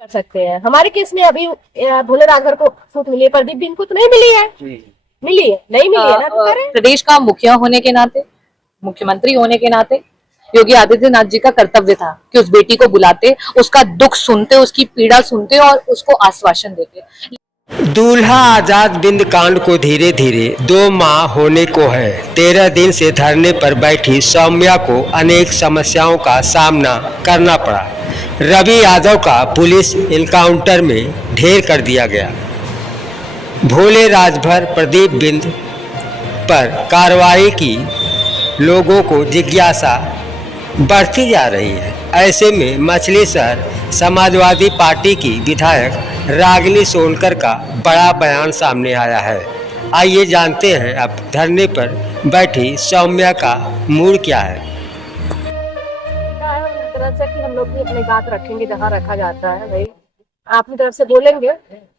कर सकते हैं। हमारे केस में अभी भोले राजभर को छूट मिली है, प्रदीप बिंद को तो नहीं मिली है। मिली है, नहीं मिली है ना, तो करें। प्रदेश का मुखिया होने के नाते, मुख्यमंत्री होने के नाते योगी आदित्यनाथ जी का कर्तव्य था कि उस बेटी को बुलाते, उसका दुख सुनते, उसकी पीड़ा सुनते और उसको आश्वासन देते। दूल्हा आजाद बिंद कांड को धीरे धीरे 2 माह होने को है। 13 दिन से धरने पर बैठी सौम्या को अनेक समस्याओं का सामना करना पड़ा। रवि यादव का पुलिस एनकाउंटर में ढेर कर दिया गया। भोले राजभर प्रदीप बिंद पर कार्रवाई की लोगों को जिज्ञासा बढ़ती जा रही है। ऐसे में मछली शहर समाजवादी पार्टी की विधायक रागिनी सोनकर का बड़ा बयान सामने आया है। आइए जानते हैं अब धरने पर बैठी सौम्या का मूड क्या है। तरफ से कि हम लोग भी अपनी बात रखेंगे जहाँ रखा जाता है, भाई अपनी तरफ से बोलेंगे,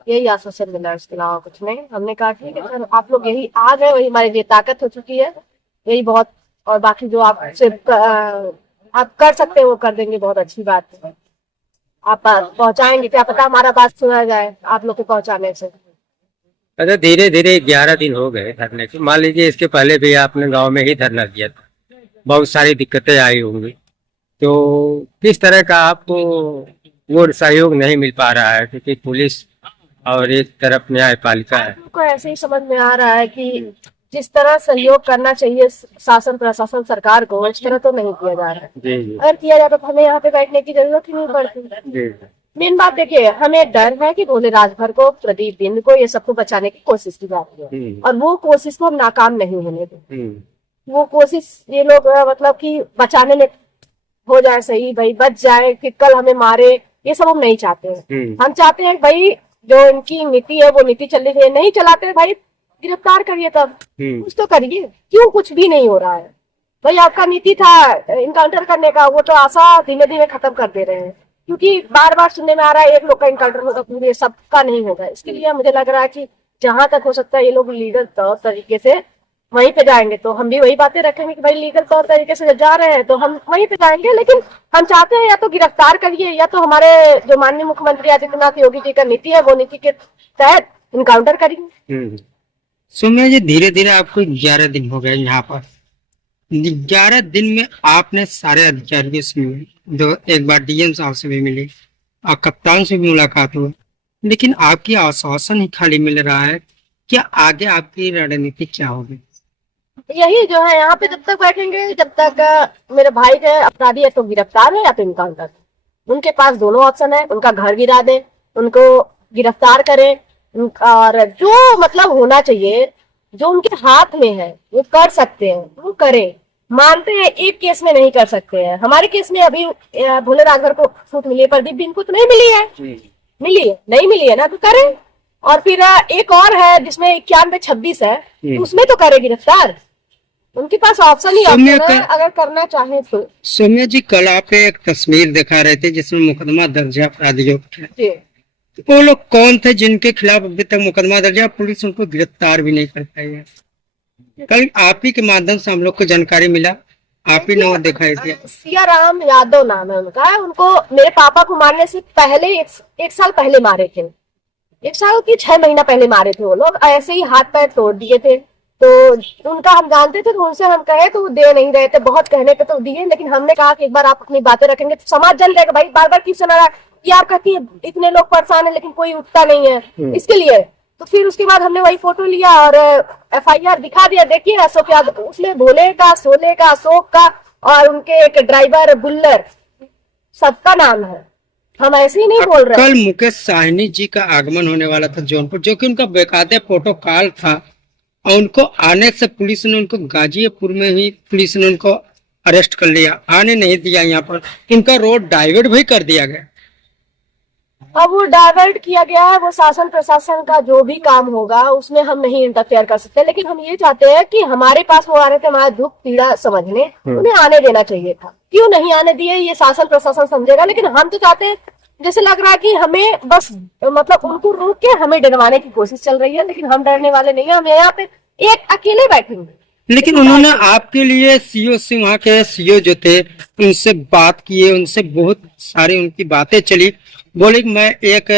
यही आश्वासन मिला, इसके अलावा कुछ नहीं। हमने कहा ठीक है सर, आप लोग यही आ गए, वही हमारे लिए ताकत हो चुकी है, यही बहुत। और बाकी जो आपसे आप कर सकते हैं वो कर देंगे, बहुत अच्छी बात है। आप पहुंचाएंगे, क्या पता हमारा बात सुना जाए आप लोग के पहुंचाने से। अच्छा, धीरे धीरे 11 दिन हो गए धरने के। मान लीजिए इसके पहले भी आपने गांव में ही धरना दिया था, बहुत सारी दिक्कतें आई होंगी, तो किस तरह का आपको वो सहयोग नहीं मिल पा रहा है? क्योंकि पुलिस और एक तरफ न्यायपालिका है। आपको ऐसे ही समझ में आ रहा है कि जिस तरह सहयोग करना चाहिए शासन प्रशासन सरकार को, इस तरह तो नहीं किया जा रहा है। जी। अगर किया जाए तो हमें यहाँ पे बैठने की जरूरत ही नहीं पड़ती। मेन बात देखिए, हमें डर है कि भोले राजभर को, प्रदीप बिंद को, ये सबको बचाने की कोशिश की जाती है और वो कोशिश को हम नाकाम नहीं होने दें। वो कोशिश ये लोग मतलब कि बचाने में हो जाए, सही भाई बच जाए, कि कल हमें मारे, ये सब हम नहीं चाहते हैं। हम चाहते हैं भाई जो इनकी नीति है वो नीति चल रही है, नहीं चलाते हैं भाई गिरफ्तार करिए, तब कुछ तो करिए। क्यों कुछ भी नहीं हो रहा है भाई? आपका नीति था इनकाउंटर करने का, वो तो आशा धीमे धीमे खत्म कर दे रहे हैं, क्योंकि बार बार सुनने में आ रहा है एक लोग का इनकाउंटर होगा, पूरे सबका नहीं होगा। इसके लिए मुझे लग रहा है कि जहां तक हो सकता है ये लोग लीगल तौर तरीके से वहीं पे जाएंगे, तो हम भी वही बातें रखेंगे कि भाई लीगल तौर तरीके से जा रहे हैं तो हम वहीं पे जाएंगे। लेकिन हम चाहते हैं या तो गिरफ्तार करिए, या तो हमारे जो माननीय मुख्यमंत्री आदित्यनाथ योगी जी का नीति है वो नीति के तहत इनकाउंटर करिए। सौम्या जी, धीरे धीरे आपको 11 दिन हो गए यहाँ पर। 11 दिन में आपने सारे अधिकारियों से मिले, दो एक बार डीएम साहब से भी मिले और कप्तान से भी मुलाकात हुई, लेकिन आपकी आश्वासन ही खाली मिल रहा है। क्या आगे आपकी रणनीति क्या होगी? यही जो है, यहाँ पे जब तक बैठेंगे, जब तक मेरे भाई के अपराधी है तो गिरफ्तार है या तो इनकाउंटर। उनके पास दोनों ऑप्शन है, उनका घर गिरा दे, उनको गिरफ्तार करें, और जो मतलब होना चाहिए, जो उनके हाथ में है वो कर सकते हैं, वो करें। मानते हैं एक केस में नहीं कर सकते हैं। हमारे केस में अभी भोले राजभर को छूट मिली है, प्रदीप बिंद को तो नहीं मिली है। मिली है, नहीं मिली है ना, तो करें। और फिर एक और है जिसमें 91-26 है, तो उसमें तो करे गिरफ्तार। उनके पास ऑप्शन ही ऑप्शन है, अगर करना चाहे तो। सौम्या जी, कल आप एक तस्वीर दिखा रहे थे जिसमें मुकदमा दर्ज है अपराधियों के। वो लोग कौन थे जिनके खिलाफ अभी तक मुकदमा दर्ज है, पुलिस उनको गिरफ्तार भी नहीं कर पाई है? कल आप ही के माध्यम से हम लोग को जानकारी मिला, आप ही ने दिखाई थी। सियाराम यादव नाम है उनका। उनको मेरे पापा को मारने से पहले एक साल पहले मारे थे, 1 साल की 6 महीना पहले मारे थे वो लोग। ऐसे ही हाथ पैर तोड़ दिए थे, तो उनका हम जानते थे, तो उनसे हम कहे तो वो दे नहीं रहे थे। बहुत कहने पे तो दिए, लेकिन हमने कहा कि एक बार आप अपनी बातें रखेंगे तो समाज जल जाएगा भाई। बार बार क्यों सुना रहा है कि आप कहती है इतने लोग परेशान है लेकिन कोई उठता नहीं है इसके लिए। तो फिर उसके बाद हमने वही फोटो लिया और FIR दिखा दिया। देखिए अशोक यादव, उसमें भोले का, सोले का, अशोक का और उनके एक ड्राइवर बुल्लर, सबका नाम है। हम ऐसे ही नहीं बोल रहे। कल मुकेश साहनी जी का आगमन होने वाला था जौनपुर, जो कि उनका बेकायदे प्रोटोकॉल था, और उनको आने से पुलिस ने उनको गाजीपुर में ही पुलिस ने उनको अरेस्ट कर लिया, आने नहीं दिया यहाँ पर। इनका रोड डाइवर्ट भी कर दिया गया। अब वो डाइवर्ट किया गया है, वो शासन प्रशासन का जो भी काम होगा उसमें हम नहीं इंटरफेयर कर सकते। लेकिन हम ये चाहते हैं कि हमारे पास वो आ रहे थे हमारा दुख पीड़ा समझने, उन्हें आने देना चाहिए था। क्यों नहीं आने दिए ये शासन प्रशासन समझेगा। लेकिन हम तो चाहते हैं, जैसे लग रहा है कि हमें बस मतलब उनको रोक के हमें डरवाने की कोशिश चल रही है, लेकिन हम डरने वाले नहीं है। हम यहाँ पे एक अकेले बैठेंगे। लेकिन उन्होंने आपके लिए सीओ से, वहाँ के सीओ जो थे उनसे बात किए, उनसे बहुत सारी उनकी बातें चली, बोले कि मैं एक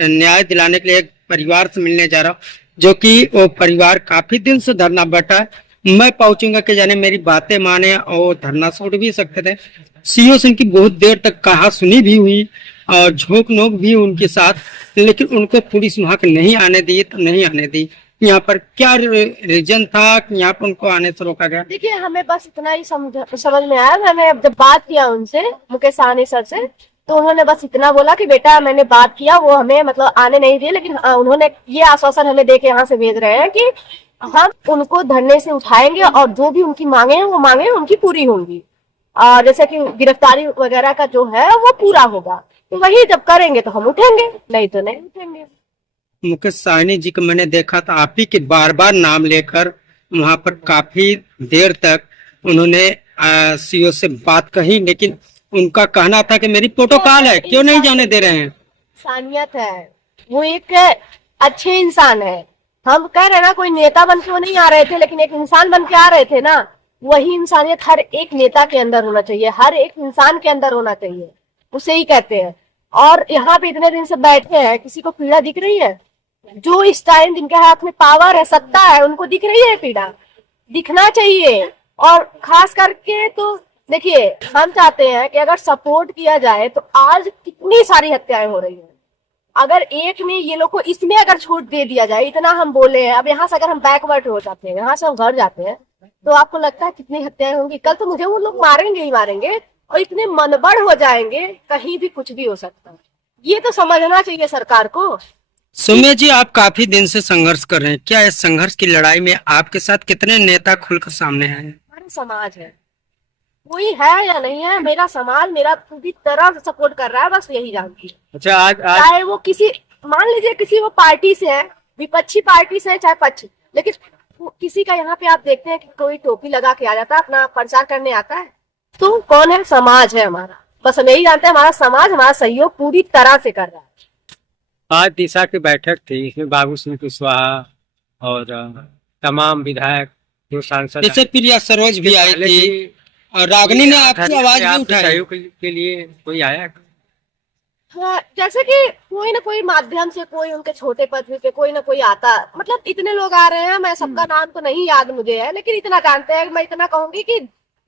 न्याय दिलाने के लिए एक परिवार से मिलने जा रहा हूँ, जो कि वो परिवार काफी दिन से धरना बैठा है। मैं पहुंचूंगा कि जाने मेरी बातें माने, और धरना छोड़ भी सकते थे। सीओ से इनकी बहुत देर तक कहा सुनी भी हुई और झोंक नोक भी उनके साथ, लेकिन उनको पुलिस वहां के नहीं आने दी तो नहीं आने दी। यहाँ पर क्या रीजन था कि यहाँ पर उनको आने से रोका गया? देखिए, हमें बस इतना ही समझ में आया। मैंने जब बात किया उनसे, मुकेश सहनी सर से, तो उन्होंने बस इतना बोला कि बेटा मैंने बात किया, वो हमें मतलब आने नहीं दिए, लेकिन उन्होंने ये आश्वासन हमें दे के यहाँ से भेज रहे हैं कि हम उनको धरने से उठाएंगे और जो भी उनकी मांगे हैं वो मांगे उनकी पूरी होंगी, और जैसे कि गिरफ्तारी वगैरह का जो है वो पूरा होगा। तो वही जब करेंगे तो हम उठेंगे, नहीं तो नहीं उठेंगे। मुकेश सहनी जी को मैंने देखा था, आप ही के बार बार नाम लेकर वहां पर काफी देर तक उन्होंने सीओ से बात कही, लेकिन उनका कहना था कि मेरी प्रोटोकॉल है, क्यों नहीं जाने दे रहे हैं? इंसानियत है, वो एक अच्छे इंसान है। हम कह रहे हैं ना, कोई नेता बन के वो नहीं आ रहे थे, लेकिन एक इंसान बन के आ रहे थे ना। वही इंसानियत हर एक नेता के अंदर होना चाहिए, हर एक इंसान के अंदर होना चाहिए, उसे ही कहते हैं। और यहाँ पे इतने दिन से बैठे हैं, किसी को पीड़ा दिख रही है? जो इस टाइम जिनके हाथ में पावर है, सत्ता है, उनको दिख रही है पीड़ा? दिखना चाहिए। और खास करके तो देखिए, हम चाहते हैं कि अगर सपोर्ट किया जाए तो आज कितनी सारी हत्याएं हो रही हैं। अगर एक ने ये लोग को इसमें अगर छूट दे दिया जाए, इतना हम बोले हैं, अब यहाँ से अगर हम बैकवर्ड हो जाते हैं, यहाँ से हम घर जाते हैं, तो आपको लगता है कितनी हत्याएं होंगी? कल तो मुझे वो लोग मारेंगे ही मारेंगे, और इतने मनबड़ हो जाएंगे, कहीं भी कुछ भी हो सकता है। ये तो समझना चाहिए सरकार को। सौम्या जी, आप काफी दिन से संघर्ष कर रहे हैं, क्या इस संघर्ष की लड़ाई में आपके साथ कितने नेता खुलकर सामने आए हैं? हमारा समाज है, कोई है या नहीं है, मेरा समाज मेरा पूरी तरह से सपोर्ट कर रहा है, बस यही जानती है। अच्छा, आज चाहे वो किसी, मान लीजिए किसी वो पार्टी से है, विपक्षी पार्टी से है, चाहे पक्ष, लेकिन किसी का यहाँ पे आप देखते हैं कि कोई टोपी लगा के आ जाता है, अपना प्रचार करने आता है, तो कौन है? समाज है हमारा। बस हम यही जानते हैं, हमारा समाज हमारा सहयोग पूरी तरह से कर रहा है। आज दिशा की बैठक थी, इसमें बाबू सिंह कुशवाहा और तमाम विधायक, जो सांसद, जैसे प्रिया सरोज भी आई थी, और रागनी ने आपकी आवाज भी उठाई। सहयोग के लिए कोई आया? हाँ, जैसे कि कोई ना कोई माध्यम से, कोई उनके छोटे पद पे कोई ना कोई आता, मतलब इतने लोग आ रहे हैं। मैं सबका नाम तो नहीं याद मुझे है, लेकिन इतना जानते हैं, मैं इतना कहूंगी कि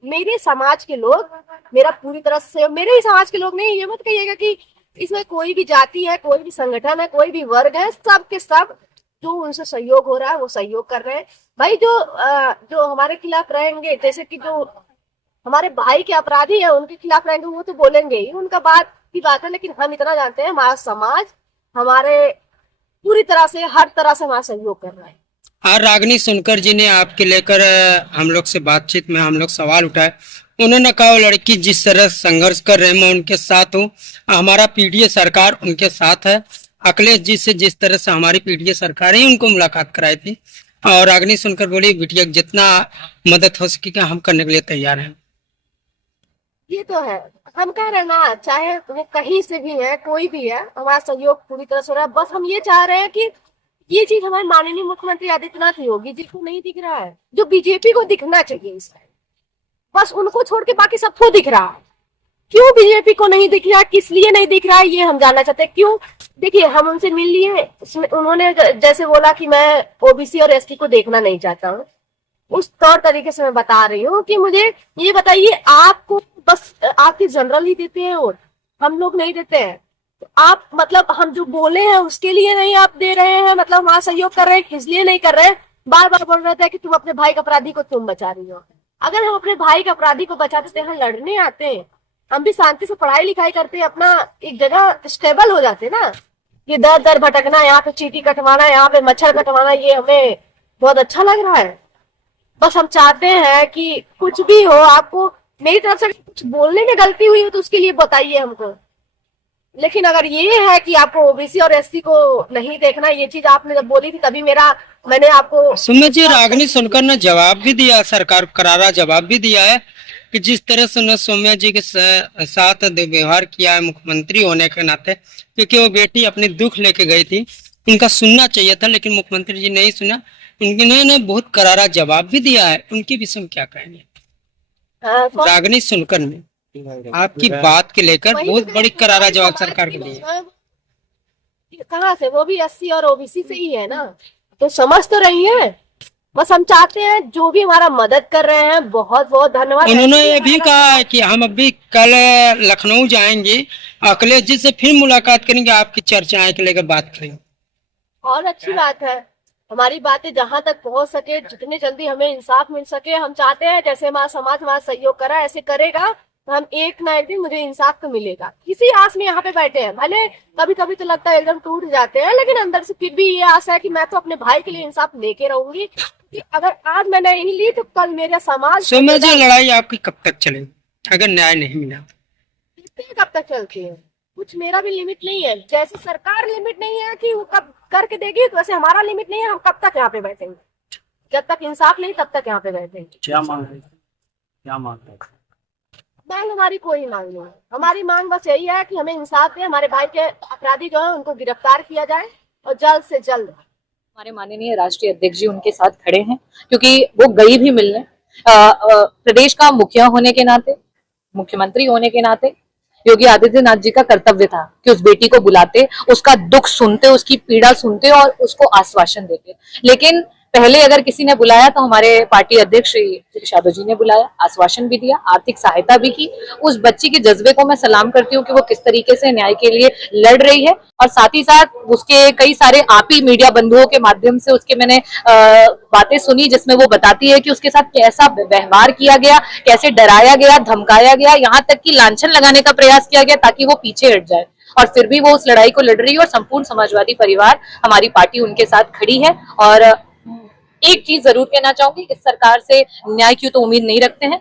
मेरे समाज के लोग, मेरा पूरी तरह से, मेरे ही समाज के लोग नहीं, ये मत कहिएगा कि इसमें कोई भी जाति है, कोई भी संगठन है, कोई भी वर्ग है, सब के सब जो उनसे सहयोग हो रहा है वो सहयोग कर रहे हैं। भाई जो हमारे खिलाफ रहेंगे, जैसे कि जो हमारे भाई के अपराधी हैं उनके खिलाफ रहेंगे, वो तो बोलेंगे ही, उनका बात की बात है। लेकिन हम इतना जानते हैं, हमारा समाज हमारे पूरी तरह से, हर तरह से हमारा सहयोग कर रहा है। और रागनी सुनकर जी ने आपके लेकर हम लोग से बातचीत में हम लोग सवाल उठाए। उन्होंने कहा, वो लड़की जिस तरह संघर्ष कर रहे हैं मैं उनके साथ हूँ, हमारा पीडीए सरकार उनके साथ है। अखिलेश जी से जिस तरह से हमारी पीडीए सरकार ही उनको मुलाकात कराई थी, और रागनी सुनकर बोली, बिटिया जितना मदद हो सकेगा हम करने के लिए तैयार हैं। ये तो है, हम कह रहे हैं ना, चाहे वो कहीं से भी है, कोई भी है, हमारा सहयोग पूरी तरह से हो रहा है। बस हम ये चाह रहे हैं कि ये चीज हमारे माननीय मुख्यमंत्री आदित्यनाथ योगी जी को नहीं दिख रहा है, जो बीजेपी को दिखना चाहिए इस टाइम। बस उनको छोड़ के बाकी सबको दिख रहा है। क्यों बीजेपी को नहीं दिख रहा, किस लिए नहीं दिख रहा है, ये हम जानना चाहते हैं। क्यों? देखिए, हम उनसे मिल लिए, उन्होंने जैसे बोला कि मैं ओबीसी और एसटी को देखना नहीं चाहता हूँ, उस तौर तरीके से मैं बता रही हूँ कि मुझे ये बताइए, आपको बस आपके जनरल ही देते हैं और हम लोग नहीं देते हैं, तो आप मतलब हम जो बोले हैं उसके लिए नहीं आप दे रहे हैं, मतलब हमारा सहयोग कर रहे हैं, किस लिए नहीं कर रहे हैं? बार बार बोल रहे थे कि तुम अपने भाई का अपराधी को तुम बचा रही हो। अगर हम अपने भाई का अपराधी को बचाते थे, हम लड़ने आते हैं, हम भी शांति से पढ़ाई लिखाई करते हैं, अपना एक जगह स्टेबल हो जाते ना। ये दर दर भटकना, यहाँ पे चीटी कटवाना, यहाँ पे मच्छर कटवाना, ये हमें बहुत अच्छा लग रहा है। बस हम चाहते हैं कि कुछ भी हो, आपको मेरी तरफ से कुछ बोलने में गलती हुई हो तो उसके लिए बताइए हमको। लेकिन अगर ये है कि आपको ओबीसी और एससी को नहीं देखना, ये चीज आपने जब बोली थी तभी मैंने आपको सुमिया जी, रागनी सुनकर ने जवाब भी दिया, सरकार करारा जवाब भी दिया है कि जिस तरह से उन्होंने सौम्या जी के साथ व्यवहार किया है मुख्यमंत्री होने के नाते, क्योंकि वो बेटी अपनी दुख लेके गई थी, उनका सुनना चाहिए था, लेकिन मुख्यमंत्री जी नहीं सुना। उन्होंने बहुत करारा जवाब भी दिया है, उनके विषय में क्या कहेंगे? रागनी सुनकर ने आपकी बात के लेकर बहुत बड़ी करारा जवाब सरकार को दिया। कहाँ से, वो भी SC और OBC से ही है ना, तो समझ तो रही है। बस हम चाहते हैं जो भी हमारा मदद कर रहे हैं, बहुत बहुत धन्यवाद। उन्होंने ये भी कहा है कि हम अभी कल लखनऊ जाएंगे, अखिलेश जी से फिर मुलाकात करेंगे, आपकी चर्चाएं के लेकर बात करेंगे। और अच्छी बात है, हमारी बातें जहां तक पहुंच सके, जितने जल्दी हमें इंसाफ मिल सके, हम चाहते हैं जैसे हमारा समाज हमारा सहयोग करा ऐसे करेगा, तो हम एक ना एक दिन मुझे इंसाफ तो मिलेगा। इसी आस में यहाँ पे बैठे हैं। भले कभी कभी तो लगता है एकदम टूट जाते हैं, लेकिन अंदर से फिर भी ये आशा है कि मैं तो अपने भाई के लिए इंसाफ लेके रहूंगी, कि अगर आज मैं नहीं ली तो कल मेरा समाज। समझ लड़ाई आपकी कब तक चलेगी अगर न्याय नहीं मिला? कब तक चलती है, कुछ मेरा भी लिमिट नहीं है। जैसे सरकार लिमिट नहीं है कि वो कब करके देगी, तो वैसे हमारा लिमिट नहीं है। हम कब तक यहाँ पे बैठेंगे, जब तक इंसाफ नहीं तब तक यहाँ पे बैठेंगे। क्या मांग है, क्या मांग है? मांग हमारी कोई मांग नहीं है। हमारी मांग बस यही है कि हमें इंसाफ दे, हमारे भाई के अपराधी जो है उनको गिरफ्तार किया जाए और जल्द से जल्द। हमारे माननीय राष्ट्रीय अध्यक्ष जी उनके साथ खड़े हैं, क्योंकि वो गई भी मिलने। प्रदेश का मुखिया होने के नाते, मुख्यमंत्री होने के नाते योगी आदित्यनाथ जी का कर्तव्य था कि उस बेटी को बुलाते, उसका दुख सुनते, उसकी पीड़ा सुनते और उसको आश्वासन देते। लेकिन पहले अगर किसी ने बुलाया तो हमारे पार्टी अध्यक्ष श्री यादव जी ने बुलाया, आश्वासन भी दिया, आर्थिक सहायता भी की। उस बच्ची के जज्बे को मैं सलाम करती हूँ कि वो किस तरीके से न्याय के लिए लड़ रही है। और साथ ही साथ उसके कई सारे आपी मीडिया बंधुओं के माध्यम से उसके मैंने बातें सुनी, जिसमें वो बताती है कि उसके साथ कैसा व्यवहार किया गया, कैसे डराया गया, धमकाया गया, यहाँ तक कि लांछन लगाने का प्रयास किया गया ताकि वो पीछे हट जाए। और फिर भी वो उस लड़ाई को लड़ रही है और संपूर्ण समाजवादी परिवार, हमारी पार्टी उनके साथ खड़ी है। और एक चीज जरूर कहना चाहूंगी, इस सरकार से न्याय की तो उम्मीद नहीं रखते हैं।